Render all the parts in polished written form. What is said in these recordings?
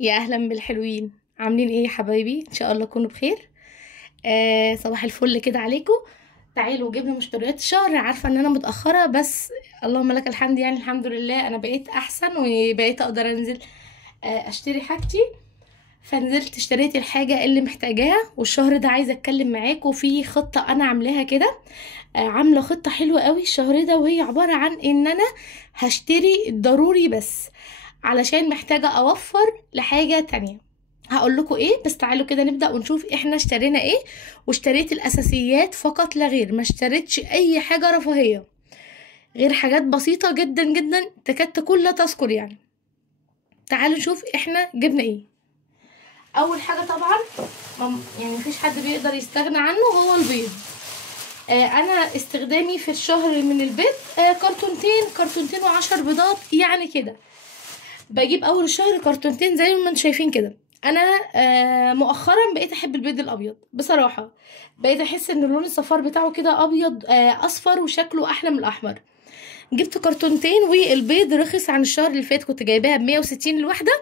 يا اهلا بالحلوين، عاملين ايه يا حبايبي؟ ان شاء الله تكونوا بخير. صباح الفل كده عليكم. تعالوا جبنا مشتريات الشهر، عارفه ان انا متاخره بس اللهم لك الحمد، يعني الحمد لله انا بقيت احسن وبقيت اقدر انزل اشتري حاجتي. فنزلت اشتريت الحاجه اللي محتاجاها، والشهر ده عايزه اتكلم معاكم في خطه انا عاملاها كده. عامله خطه حلوه قوي الشهر ده، وهي عباره عن ان انا هشتري الضروري بس، علشان محتاجه اوفر لحاجه تانية. هقول لكم ايه، بس تعالوا كده نبدأ ونشوف احنا اشترينا ايه. واشتريت الاساسيات فقط لا غير، ما اشتريتش اي حاجة رفاهية غير حاجات بسيطة جدا جدا تكاد تكون لا تذكر يعني. تعالوا نشوف احنا جبنا ايه. اول حاجة طبعا يعني مفيش حد بيقدر يستغنى عنه، هو البيض. انا استخدامي في الشهر من البيض كرتونتين و10 بيضات يعني كده. بجيب اول الشهر كرتونتين زي ما انتم شايفين كده. انا مؤخرا بقيت احب البيض الابيض بصراحه. بقيت احس ان اللون الصفار بتاعه كده ابيض اصفر وشكله احلى من الاحمر. جبت كرتونتين، والبيض رخص عن الشهر اللي فات، كنت جايباها ب160 الواحده.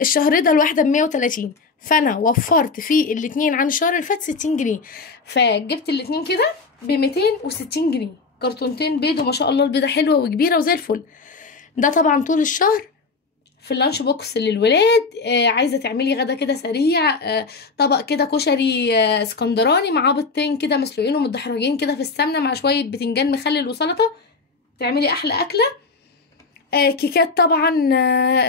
الشهر ده الواحده ب130، فانا وفرت في الاتنين عن الشهر اللي فات 60 جنيه. فجبت الاتنين كده ب260 جنيه. كرتونتين بيض، وما شاء الله البيضه حلوه وكبيره وزي الفل. ده طبعا طول الشهر في اللانش بوكس للولاد. عايزه تعملي غدا كده سريع، طبق كده كشري اسكندراني معاه بيضتين كده مسلوقين ومتدحرجين كده في السمنه مع شويه بتنجان مخلل وسلطه، تعملي احلى اكله. كيكات طبعا،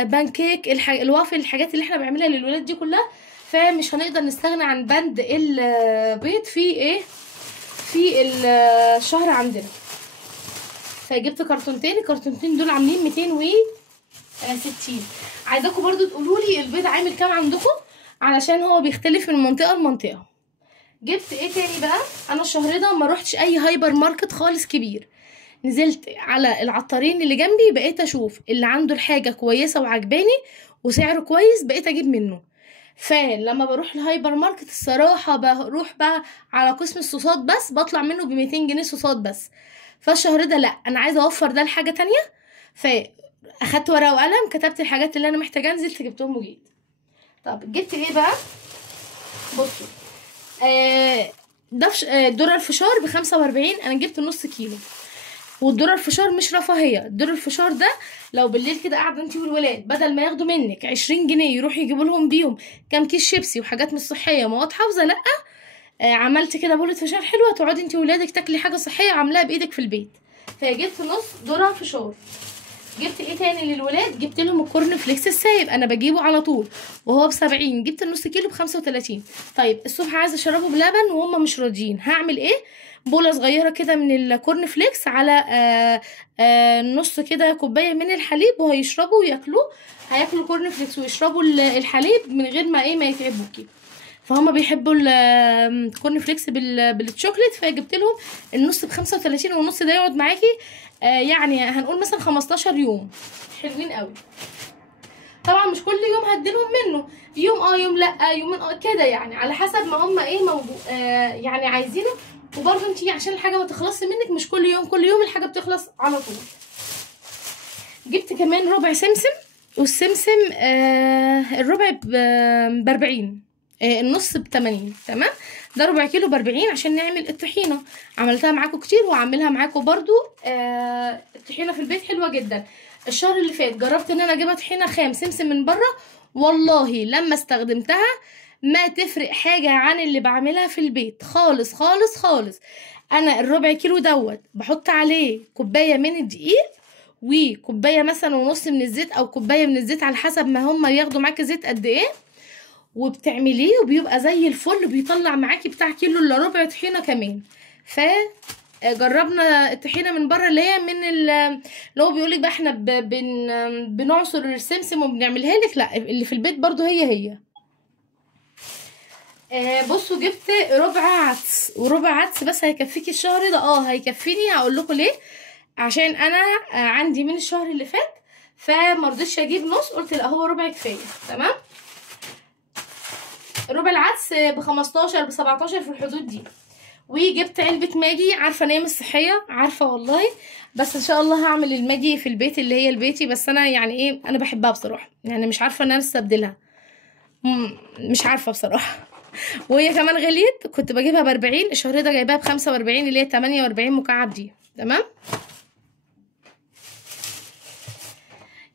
بانكيك، الوافل، الحاجات اللي احنا بنعملها للولاد دي كلها. فمش هنقدر نستغنى عن بند البيض في ايه، في الشهر عندنا. فجبت كرتونتين، الكرتونتين دول عاملين 260. عايزاكم برضو تقولوا لي البيض عامل كام عندكم، علشان هو بيختلف من منطقه لمنطقه. جبت ايه تاني بقى؟ انا الشهر ده ما روحتش اي هايبر ماركت خالص كبير. نزلت على العطارين اللي جنبي، بقيت اشوف اللي عنده الحاجه كويسه وعجباني وسعره كويس بقيت اجيب منه. فلما بروح الهايبر ماركت الصراحه بروح بقى على قسم الصوصات بس، بطلع منه ب200 جنيه صوصات بس. فالشهر ده لا، انا عايزه اوفر ده لحاجه تانية. فاخدت ورقه وقلم، كتبت الحاجات اللي انا محتاجاها، نزلت جبتهم وجيت. طب جبت ايه بقى؟ بصوا، ده درة الفشار ب45، انا جبت نص كيلو. والدرة الفشار مش رفاهية، الدرة الفشار ده لو بالليل كده قاعدة انتي والولاد، بدل ما ياخدوا منك 20 جنيه يروحوا يجيبوا لهم بيهم كام كيس شيبسي وحاجات مش صحية مواد حافظة، لأ. عملت كده بولة فشار حلوة، تقعدي انتي وولادك تاكلي حاجة صحية عاملاها بإيدك في البيت. فجبت نص درة فشار. جبت ايه تاني للولاد؟ جبت لهم الكورن فليكس السايب، انا بجيبه على طول وهو ب70، جبت النص كيلو ب35. طيب الصبح عايزه اشربه بلبن وهم مش راضيين، هعمل ايه؟ بوله صغيره كده من الكورن فليكس على نص كده كوبايه من الحليب، وهيشربوا وياكلوه. هياكلوا كورن فليكس ويشربوا الحليب من غير ما ايه، ما يتعبوكي. فهم بيحبوا الكورن فليكس بالشوكليت. فجبت لهم النص ب35، والنص ده يقعد معاكي يعني هنقول مثلا 15 يوم حلوين قوي. طبعا مش كل يوم هديلهم منه، يوم يوم لا، يومين كده يعني، على حسب ما هم ايه موجود يعني عايزينه. وبرضه انتي عشان الحاجه ما تخلصش منك، مش كل يوم كل يوم الحاجه بتخلص على طول. جبت كمان ربع سمسم، والسمسم الربع ب40، النص ب80. تمام، ده ربع كيلو ب40 عشان نعمل الطحينه. عملتها معاكم كتير وعاملها معاكم برضو. الطحينه في البيت حلوه جدا. الشهر اللي فات جربت ان انا اجيبها طحينه خام سمسم من بره، والله لما استخدمتها ما تفرق حاجه عن اللي بعملها في البيت خالص خالص خالص. انا الربع كيلو بحط عليه كوبايه من الدقيق، وكوبايه مثلا ونص من الزيت، او كوبايه من الزيت على حسب ما هم ياخدوا معاكي زيت قد ايه، وبتعمليه وبيبقى زي الفل، بيطلع معاكي بتاع كيلو الا ربع طحينه كمان. جربنا الطحينه من بره اللي هي من اللي هو بيقولك بقى احنا بنعصر السمسم وبنعملها لك، لا اللي في البيت برضو هي. بصوا، جبت ربع عدس، وربع عدس بس هيكفيكي الشهر ده. هيكفيني، هقول لكم ليه. عشان انا عندي من الشهر اللي فات، فمرضتش اجيب نص، قلت لا هو ربع كفايه. تمام، ربع العدس ب15 ب17 في الحدود دي. وجبت علبه ماجي، عارفه ان هي مش صحيه، عارفه والله، بس ان شاء الله هعمل الماجي في البيت اللي هي البيتي. بس انا يعني ايه، انا بحبها بصراحه، يعني مش عارفه ان انا استبدلها. مش عارفه بصراحه. وهي كمان غليت، كنت بجيبها ب40، الشهر ده جايباها ب45 اللي هي 48 مكعب دي. تمام.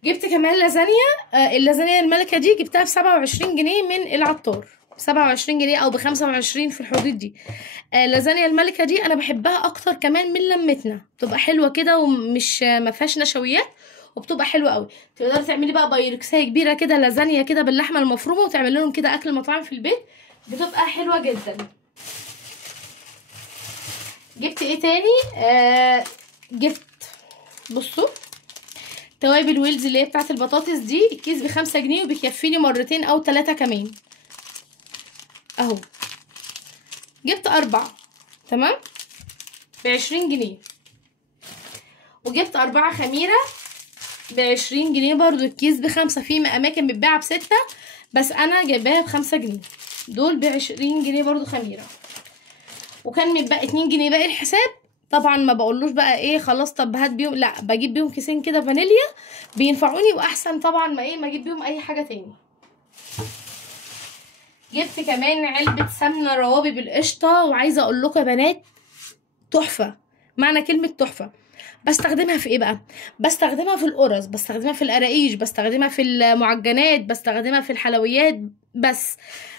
جبت كمان لازانيا. اللازانيا الملكه دي جبتها ب27 جنيه من العطار، 27 جنيه او ب25 في الحدود دي. لازانيا الملكه دي انا بحبها اكتر كمان من لمتنا، بتبقى حلوه كده ومش ما فيهاش نشويات، وبتبقى حلوه قوي. تقدري تعملي بقى بايركسايه كبيره كده لازانيا كده باللحمه المفرومه، وتعملي لهم كده اكل مطاعم في البيت، بتبقى حلوه جدا. جبت ايه تاني؟ جبت، بصوا، توابل ويلز اللي هي بتاعت البطاطس دي، الكيس ب5 جنيه وبيكفيني مرتين او 3 كمان اهو. جبت 4، تمام، ب20 جنيه. وجبت 4 خميرة ب20 جنيه برضو، الكيس ب5. في اماكن بتباع ب6 بس انا جايباها ب5 جنيه. دول ب20 جنيه برضو خميرة. وكان متبقى 2 جنيه باقي الحساب. طبعا ما بقولوش بقى ايه خلاص طب هات بيهم، لا، بجيب بيهم كيسين كده فانيليا بينفعوني، واحسن طبعا ما اجيب بيهم اي حاجة تاني. جبت كمان علبة سمنة روابي بالقشطة، وعايزة اقول لكم يا بنات تحفة، معنى كلمة تحفة. بستخدمها في ايه بقى؟ بستخدمها في القرص، بستخدمها في القراقيش، بستخدمها في المعجنات، بستخدمها في الحلويات، بس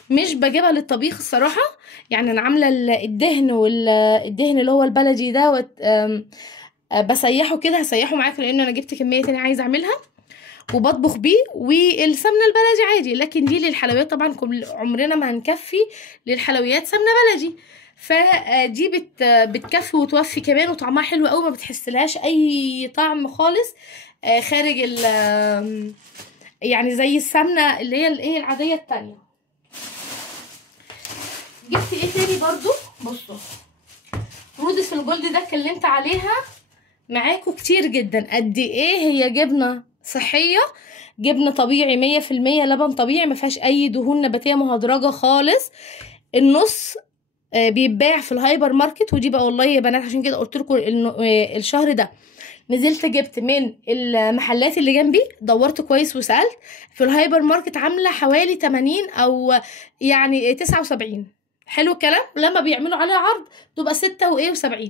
مش بجيبها للطبيخ الصراحة. يعني انا عاملة الدهن والدهن اللي هو البلدي ده بسيحه كده، هسيحه معاكم لان انا جبت كمية تانية عايزة اعملها وبطبخ بيه. والسمنه البلدي عادي، لكن دي للحلويات طبعا عمرنا ما هنكفي للحلويات سمنه بلدي. فدي بتكفي وتوفي كمان، وطعمها حلو قوي، ما بتحسلهاش اي طعم خالص خارج يعني زي السمنه اللي هي الايه العاديه التانية. جبت ايه تاني برضو؟ بصوا، رودس الجولد ده اتكلمت عليها معاكم كتير جدا، قد ايه هي جبنه صحيه، جبنه طبيعي 100%، لبن طبيعي ما فيهاش اي دهون نباتيه مهدرجه خالص. النص بيتباع في الهايبر ماركت، ودي بقى والله يا بنات عشان كده قلت لكم الشهر ده نزلت جبت من المحلات اللي جنبي، دورت كويس وسالت في الهايبر ماركت عامله حوالي 80 او يعني 79. حلو الكلام. لما بيعملوا عليها عرض تبقى 6 وايه و70.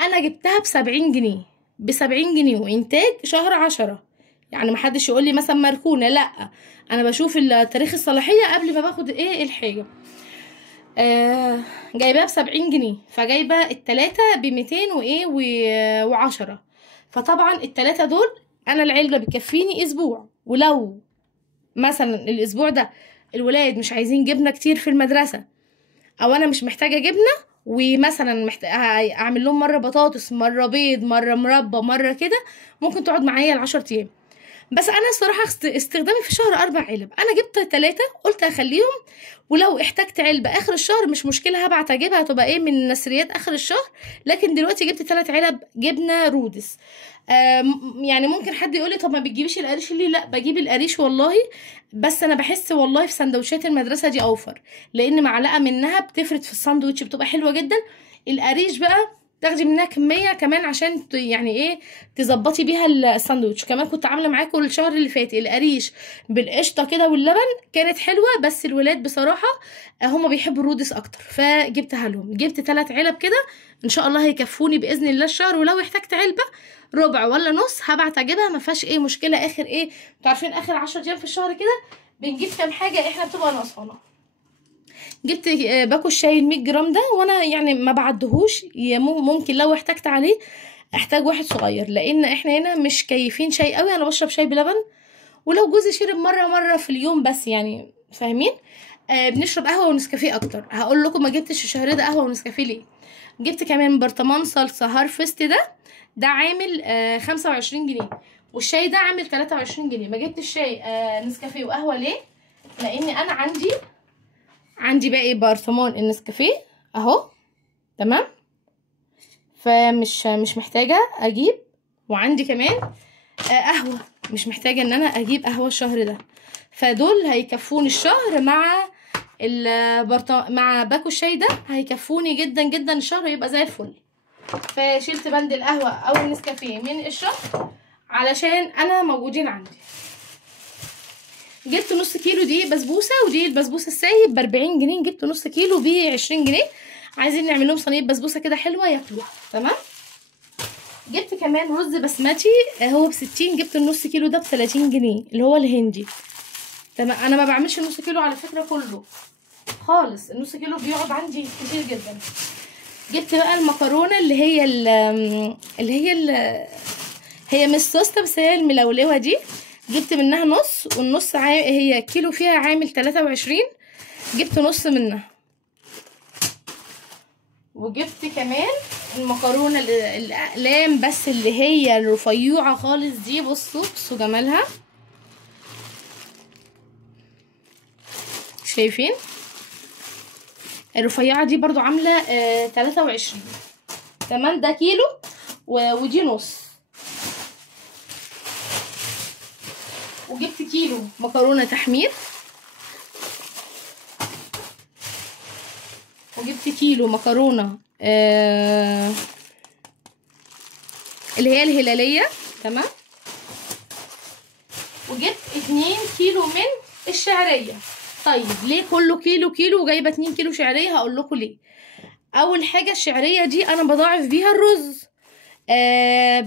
انا جبتها ب70 جنيه، ب70 جنيه، وانتاج شهر 10. يعني محدش يقول لي مثلا مركونه، لا، انا بشوف تاريخ الصلاحيه قبل ما باخد ايه الحاجه. جايباها ب70 جنيه، فجايبه التلاتة ب200 وايه و10. فطبعا التلاتة دول انا العلبه بتكفيني اسبوع. ولو مثلا الاسبوع ده الولاد مش عايزين جبنه كتير في المدرسه، او انا مش محتاجه جبنه، ومثلا اعمل لهم مره بطاطس، مره بيض، مره مربى، مره كده، ممكن تقعد معايا ال10 ايام. بس انا الصراحه استخدامي في شهر 4 علب، انا جبت 3 قلت اخليهم، ولو احتجت علبه اخر الشهر مش مشكله هبعت اجيبها، هتبقى ايه من نسريات اخر الشهر. لكن دلوقتي جبت 3 علب جبنه رودس. يعني ممكن حد يقول لي طب ما بتجيبيش القريش ليه؟ لا، بجيب القريش والله، بس انا بحس والله في سندوتشات المدرسه دي اوفر، لان معلقه منها بتفرد في الساندوتش بتبقى حلوه جدا. القريش بقى تاخدي منها كميه كمان عشان يعني ايه تظبطي بيها الساندوتش. كمان كنت عامله معاكم الشهر اللي فات القريش بالقشطه كده واللبن، كانت حلوه، بس الولاد بصراحه هما بيحبوا الرودس اكتر فجبتها لهم. جبت 3 علب كده، ان شاء الله هيكفوني باذن الله الشهر، ولو احتجت علبه ربع ولا نص هبعت اجيبها، ما فيهاش ايه مشكله. اخر ايه انتوا عارفين اخر 10 ايام في الشهر كده بنجيب كام حاجه احنا بتبقى ناقصانا. جبت باكو الشاي ال100 جرام ده، وانا يعني ما بعدهوش، ممكن لو احتجت عليه احتاج واحد صغير، لان احنا هنا مش كيفين شاي قوي، انا بشرب شاي بلبن، ولو جوزي شرب مره في اليوم بس، يعني فاهمين. بنشرب قهوه ونسكافيه اكتر. هقول لكم ما جبتش الشهر ده قهوه ونسكافيه ليه. جبت كمان برطمان صلصه هارفست ده عامل 25 جنيه، والشاي ده عامل 23 جنيه. ما جبتش شاي نسكافيه وقهوه ليه؟ لان انا عندي باقي برطمان النسكافيه اهو، تمام، فمش محتاجه اجيب. وعندي كمان قهوه، مش محتاجه ان انا اجيب قهوه الشهر ده، فدول هيكفوني الشهر مع باكو الشاي ده، هيكفوني جدا جدا الشهر، يبقى زي الفل. فشلت بند القهوه او النسكافيه من الشهر علشان انا موجودين عندي. جبت نص كيلو دقيق بسبوسه، ودي البسبوسه السايب ب 40 جنيه، جبت نص كيلو ب 20 جنيه. عايزين نعمل لهم صينيه بسبوسه كده حلوه ياكلوها. تمام. جبت كمان رز بسمتي هو ب 60، جبت النص كيلو ده ب 30 جنيه اللي هو الهندي. تمام. انا ما بعملش النص كيلو على فكره كله خالص، النص كيلو بيقعد عندي كتير جدا. جبت بقى المكرونه هي مش سوسته بس هي الملولوه دي، جبت منها نص، والنص هي كيلو فيها عامل 23، جبت نص منها. وجبت كمان المكرونه الاقلام بس اللي هي الرفيعه خالص دي، بصوا جمالها، شايفين الرفيعه دي برضو عامله 23. تمام. ده كيلو ودي نص. وجبت كيلو مكرونه تحمير، وجبت كيلو مكرونه اللي هي الهلاليه. تمام. وجبت 2 كيلو من الشعريه. طيب ليه كله كيلو كيلو وجايبه 2 كيلو شعريه؟ هقول لكم ليه. اول حاجه الشعريه دي انا بضاعف بيها الرز،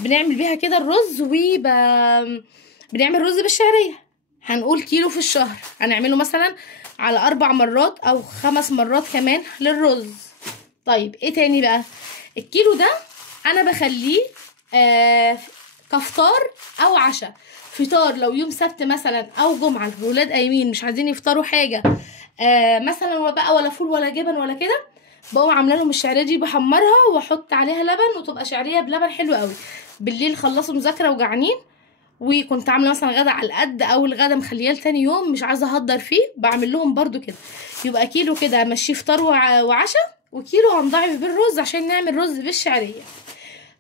بنعمل بيها كده الرز، بنعمل رز بالشعريه. هنقول كيلو في الشهر، هنعمله مثلا على 4 مرات او 5 مرات كمان للرز. طيب ايه تاني بقى؟ الكيلو ده انا بخليه كفطار او عشاء. فطار لو يوم سبت مثلا او جمعه الولاد قايمين مش عايزين يفطروا حاجه مثلا بقى ولا فول ولا جبن ولا كده، بقوم عامله لهم الشعريه دي، بحمرها واحط عليها لبن وتبقى شعريه بلبن حلو قوي. بالليل خلصوا مذاكره وجعانين، وكنت عامله مثلا غدا على القد او الغدا مخلياه لتاني يوم مش عايزه اهدر فيه، بعمل لهم برده كده. يبقى كيلو كده ماشي فطار وعشاء، وكيلو هنضاعف بالرز عشان نعمل رز بالشعريه.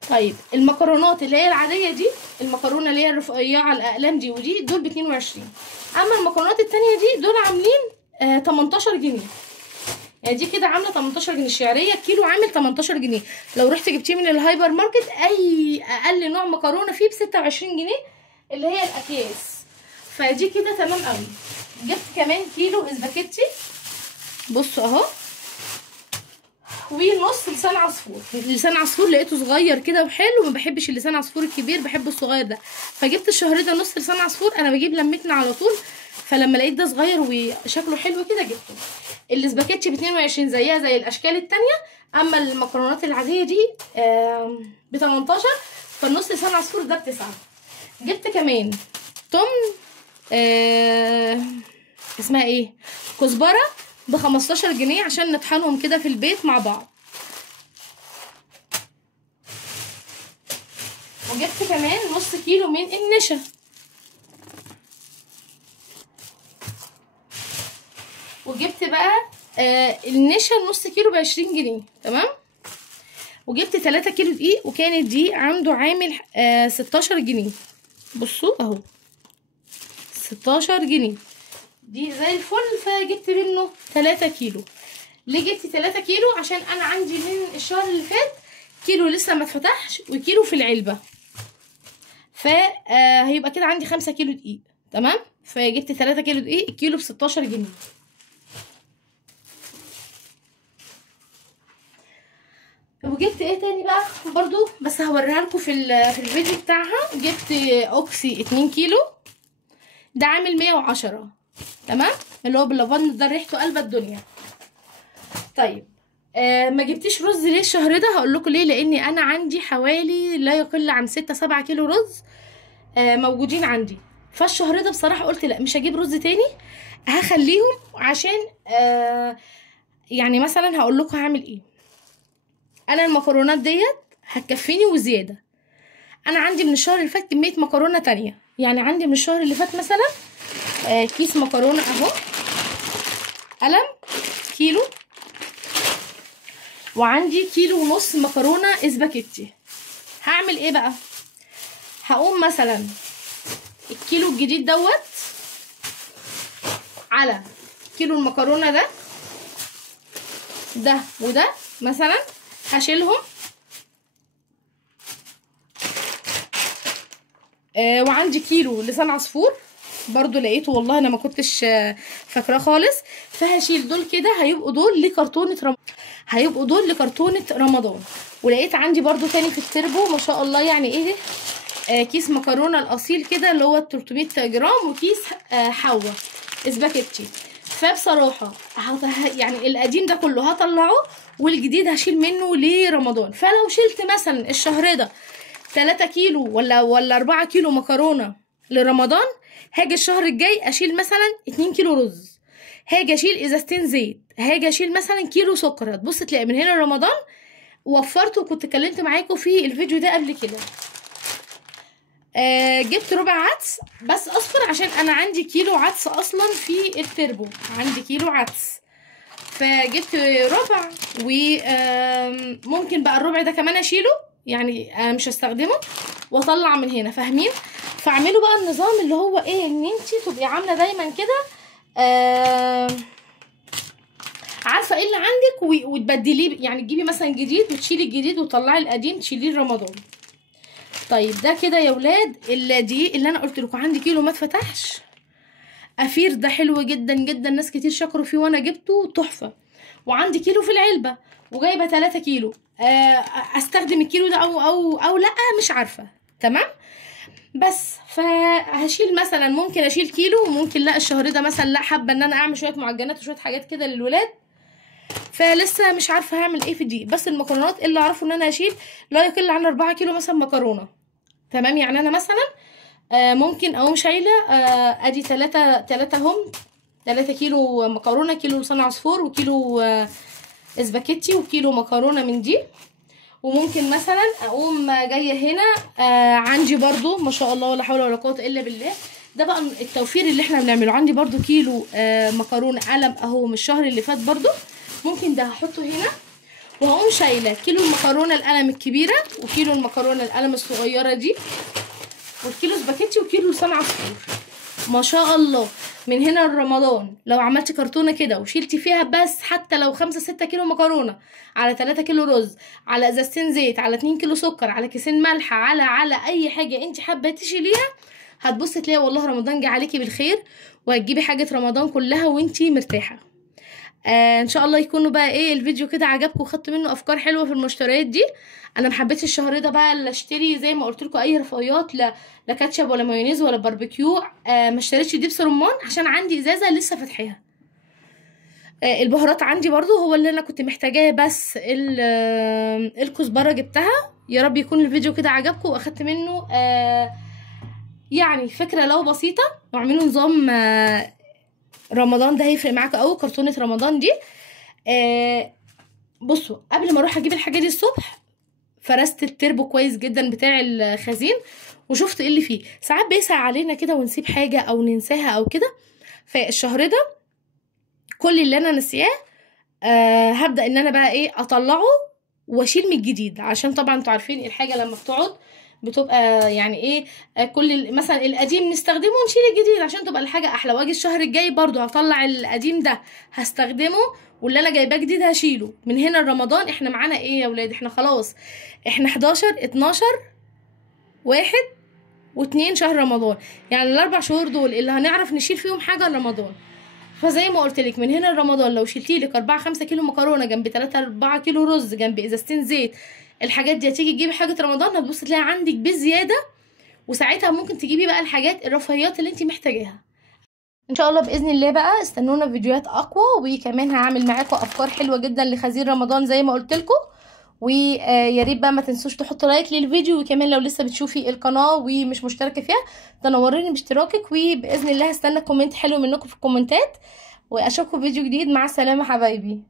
طيب المكرونات اللي هي العاديه دي، المكرونه اللي هي الرفيعه الاقلام دي ودي، دول ب 22. اما المكرونات التانيه دي دول عاملين 18 جنيه. يعني دي كده عامله 18 جنيه، الشعريه الكيلو عامل 18 جنيه. لو رحت جبتيه من الهايبر ماركت اي اقل نوع مكرونه فيه ب 26 جنيه اللي هي الاكياس. فدي كده تمام قوي. جبت كمان كيلو اسباجيتي، بصوا اهو، ونص لسان عصفور. لسان عصفور لقيته صغير كده وحلو، ما بحبش اللسان عصفور الكبير، بحب الصغير ده، فجبت الشهر ده نص لسان عصفور. انا بجيب لمتنا على طول، فلما لقيت ده صغير وشكله حلو كده جبته. الاسباجيتي ب 22 زيها زي الاشكال التانية. اما المكرونات العاديه دي ب 18، فالنص لسان عصفور ده ب 9. جبت كمان تمن اسمها ايه، كزبره ب 15 جنيه عشان نطحنهم كده في البيت مع بعض. وجبت كمان نص كيلو من النشا. وجبت بقى النشا نص كيلو ب 20 جنيه. تمام. وجبت 3 كيلو دقيق، وكانت دي عنده عامل 16 جنيه. بصوا اهو 16 جنيه دي زي الفل. فجبت منه 3 كيلو. ليه جبت 3 كيلو؟ عشان انا عندي من الشهر اللي فات كيلو لسه ما اتفتحش وكيلو في العلبه، فهيبقى كده عندي 5 كيلو دقيق. تمام. فجبت 3 كيلو دقيق، الكيلو ب 16 جنيه. وجبت ايه تاني بقى برضو، بس هوريها لكم في الفيديو بتاعها. جبت اوكسي 2 كيلو، ده عامل 110. تمام. اللي هو باللافندر ده ريحته قلبة الدنيا. طيب ما جبتيش رز ليه الشهر ده؟ هقول لكم ليه. لاني انا عندي حوالي لا يقل عن 6-7 كيلو رز موجودين عندي. فالشهر ده بصراحه قلت لا مش هجيب رز تاني، هخليهم عشان يعني مثلا هقول لكم هعمل ايه. انا المكرونات ديت هتكفيني وزياده. انا عندي من الشهر اللي فات كميه مكرونه تانية، يعني عندي من الشهر اللي فات مثلا كيس مكرونه اهو قلم كيلو، وعندي كيلو ونص مكرونه اسباجيتي. هعمل ايه بقى؟ هقوم مثلا الكيلو الجديد دوت على كيلو المكرونه ده وده مثلا، هشيلهم وعندي كيلو لسان عصفور برضو لقيته والله انا ما كنتش فاكراه خالص. فهشيل دول كده، هيبقوا دول لكرتونه رمضان. ولقيت عندي برضو تاني في التربو ما شاء الله يعني ايه، كيس مكرونه الاصيل كده اللي هو 300 جرام، وكيس حوا اسباجيتي. فبصراحه يعني القديم ده كله هطلعه، والجديد هشيل منه لرمضان. فلو شلت مثلا الشهر ده 3 كيلو ولا 4 كيلو مكرونه لرمضان، هاجي الشهر الجاي اشيل مثلا 2 كيلو رز، هاجي اشيل ازازتين زيت، هاجي اشيل مثلا كيلو سكر. تبص تلاقي من هنا رمضان وفرت. وكنت اتكلمت معاكم في الفيديو ده قبل كده. جبت ربع عدس بس اصفر، عشان انا عندي كيلو عدس اصلا في التربو، عندي كيلو عدس. فجبت ربع، وممكن بقى الربع ده كمان اشيله، يعني مش هستخدمه واطلع من هنا، فاهمين؟ فاعملوا بقى النظام اللي هو ايه، ان انتي تبقي عامله دايما كده عارفه ايه اللي عندك وتبدليه، يعني تجيبي مثلا جديد وتشيلي الجديد وتطلعي القديم تشيليه رمضان. طيب ده كده يا ولاد الدقيق اللي انا قلت لكم عندي كيلو ما اتفتحش. افير ده حلو جدا جدا، ناس كتير شكروا فيه وانا جبته تحفه. وعندي كيلو في العلبه، وجايبه 3 كيلو. استخدم الكيلو ده او لا، مش عارفه. تمام. بس فهشيل مثلا، ممكن اشيل كيلو، وممكن لا الشهر ده مثلا لا حابه ان انا اعمل شويه معجنات وشويه حاجات كده للولاد. فلسه مش عارفه هعمل ايه في دي. بس المكرونات اللي اعرفه ان انا هشيل لا يقل عن 4 كيلو مثلا مكرونه. تمام. يعني انا مثلا ممكن او مش شايله ادي 3 هم 3 كيلو مكرونه، كيلو لسان عصفور، وكيلو اسباجيتي، وكيلو مكرونه من دي. وممكن مثلا اقوم جايه هنا عندي برضو ما شاء الله ولا حول ولا قوه الا بالله. ده بقى التوفير اللي احنا بنعمله. عندي برضو كيلو مكرونه قلم اهو من الشهر اللي فات برضو، ممكن ده هحطه هنا. وهقوم شايله كيلو المكرونه القلم الكبيره، وكيلو المكرونه القلم الصغيره دي، والكيلو سباكيتي، وكيلو لسان عصفور. ما شاء الله من هنا لرمضان لو عملتي كرتونه كده وشيلتي فيها بس حتى لو 5-6 كيلو مكرونه، على 3 كيلو رز، على ازازتين زيت، على 2 كيلو سكر، على كيسين ملح، على اي حاجه انت حابه تشيليها، هتبصي تلاقي والله رمضان جه عليكي بالخير، وهتجيبي حاجه رمضان كلها وانتي مرتاحه. ان شاء الله يكونوا بقى ايه الفيديو كده عجبكم وخدتوا منه افكار حلوه في المشتريات دي. انا محبتش الشهر ده بقى اللي اشتري زي ما قلت لكم اي رفايات، لا كاتشب ولا مايونيز ولا باربيكيو. ما اشتريتش دبس رمان عشان عندي ازازه لسه فاتحاها. البهارات عندي برضو هو اللي انا كنت محتاجاه، بس الكزبره جبتها. يا رب يكون الفيديو كده عجبكم واخدت منه يعني فكره لو بسيطه، واعملوا نظام رمضان ده هيفرق معاكم قوي. كرتونه رمضان دي بصوا، قبل ما اروح اجيب الحاجه دي الصبح فرست التربو كويس جدا بتاع الخزين، وشفت ايه اللي فيه. ساعات بيسعى علينا كده ونسيب حاجه او ننساها او كده. فالشهر ده كل اللي انا نسياه هبدا ان انا بقى ايه اطلعه واشيل من الجديد، عشان طبعا انتوا عارفين الحاجه لما بتقعد بتبقى يعني ايه كل مثلا القديم نستخدمه ونشيل الجديد عشان تبقى الحاجه احلى. واجي الشهر الجاي برضو هطلع القديم ده هستخدمه، واللي انا جايباه جديد هشيله. من هنا لرمضان احنا معانا ايه يا ولاد؟ احنا خلاص احنا 11 12 1 و2 شهر رمضان، يعني ال4 شهور دول اللي هنعرف نشيل فيهم حاجه لرمضان. فزي ما قلت لك من هنا لرمضان لو شلتي لك 4-5 كيلو مكرونه جنب 3-4 كيلو رز جنب ازازتين زيت، الحاجات دي هتيجي تجيبي حاجه رمضان هتبص تلاقي عندك بزياده. وساعتها ممكن تجيبي بقى الحاجات الرفاهيات اللي انت محتاجاها. ان شاء الله باذن الله بقى استنونا في فيديوهات اقوى، وكمان هعمل معاكم افكار حلوه جدا لخزين رمضان زي ما قلت لكم. ويا ريت بقى ما تنسوش تحطوا لايك للفيديو، وكمان لو لسه بتشوفي القناه ومش مشتركه فيها تنوريني باشتراكك. وباذن الله هستنى كومنت حلو منكم في الكومنتات، واشوفكم في فيديو جديد. مع السلامه حبايبي.